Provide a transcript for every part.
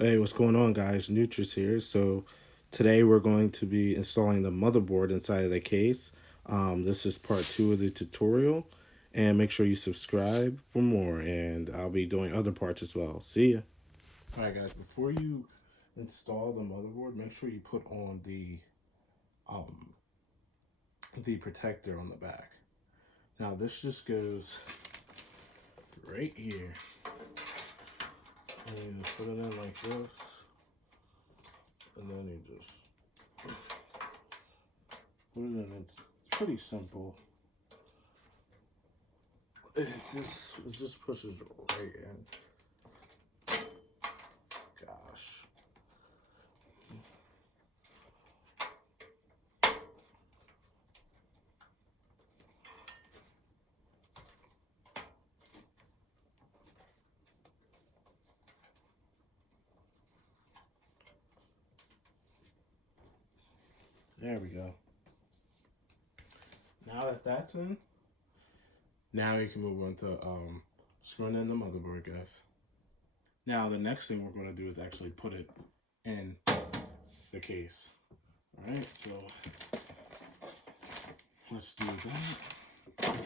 Hey, what's going on, guys? Neutris here. So today we're going to be installing the motherboard inside of the case. This is part 2 of the tutorial, and make sure you subscribe for more, and I'll be doing other parts as well. See ya. All right, guys. Before you install the motherboard, make sure you put on um, the protector on the back. Now this just goes right here, and you just put it in like this, and then you just put it in. It's pretty simple. It just pushes right in. Gosh. There we go. Now that that's in, now you can move on to screwing in the motherboard, guys. Now the next thing we're going to do is actually put it in the case. All right, so let's do that.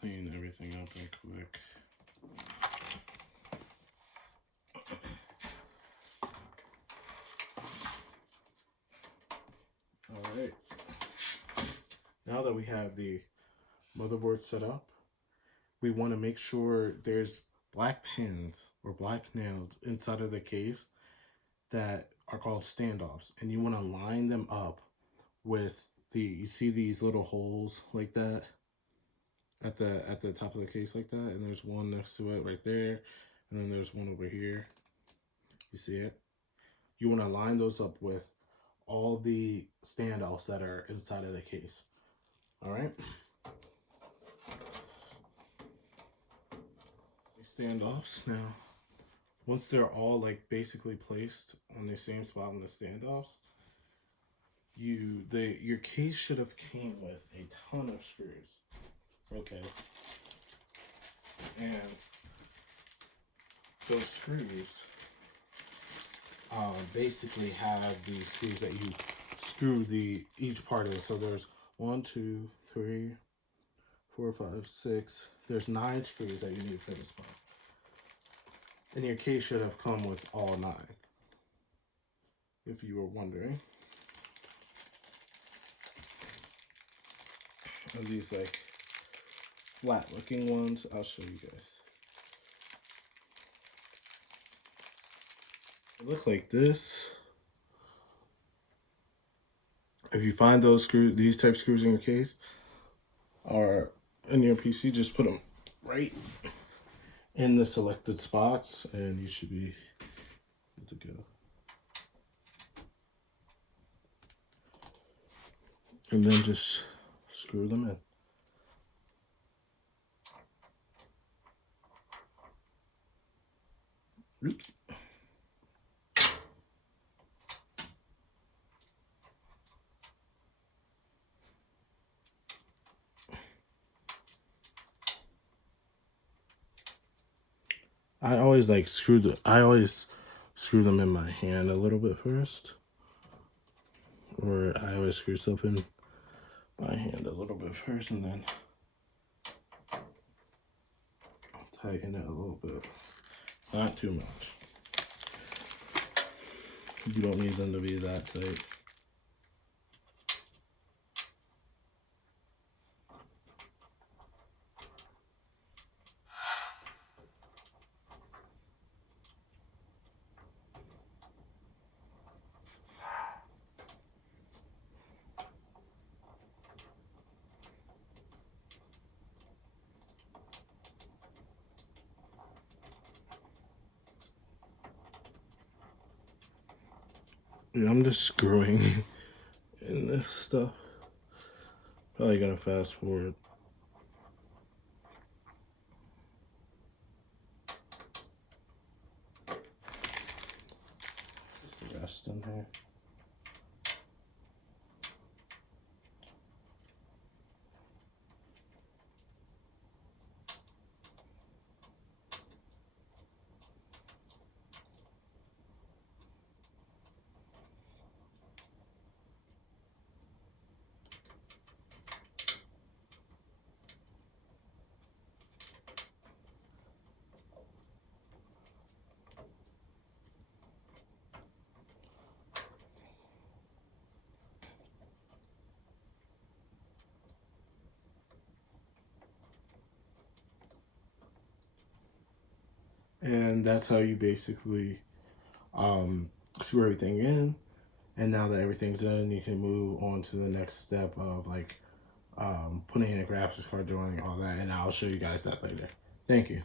Clean everything up real quick. All right. Now that we have the motherboard set up, we want to make sure there's black pins or black nails inside of the case that are called standoffs, and you want to line them up with you see these little holes like that at the top of the case like that, and there's one next to it right there, and then there's one over here. You see it? You want to line those up with all the standoffs that are inside of the case. All right. Standoffs now. Once they're all like basically placed on the same spot in the standoffs, your case should have came with a ton of screws. Okay. And those screws basically have these screws that you screw each part of it. So there's 1, 2, 3, 4, 5, 6. There's 9 screws that you need for this part. And your case should have come with all 9, if you were wondering. And these like flat looking ones, I'll show you guys. They look like this. If you find those screws, these type screws in your case or in your PC, just put them right in the selected spots and you should be good to go. And then just screw them in. Oops. I always screw them in my hand a little bit first. Or I always screw stuff in my hand a little bit first and then I'll tighten it a little bit. Not too much. You don't need them to be that tight. Dude, I'm just screwing in this stuff. Probably gonna fast forward. Just the rest in here. And that's how you basically screw everything in. And now that everything's in, you can move on to the next step of like putting in a graphics card, drawing, all that. And I'll show you guys that later. Thank you.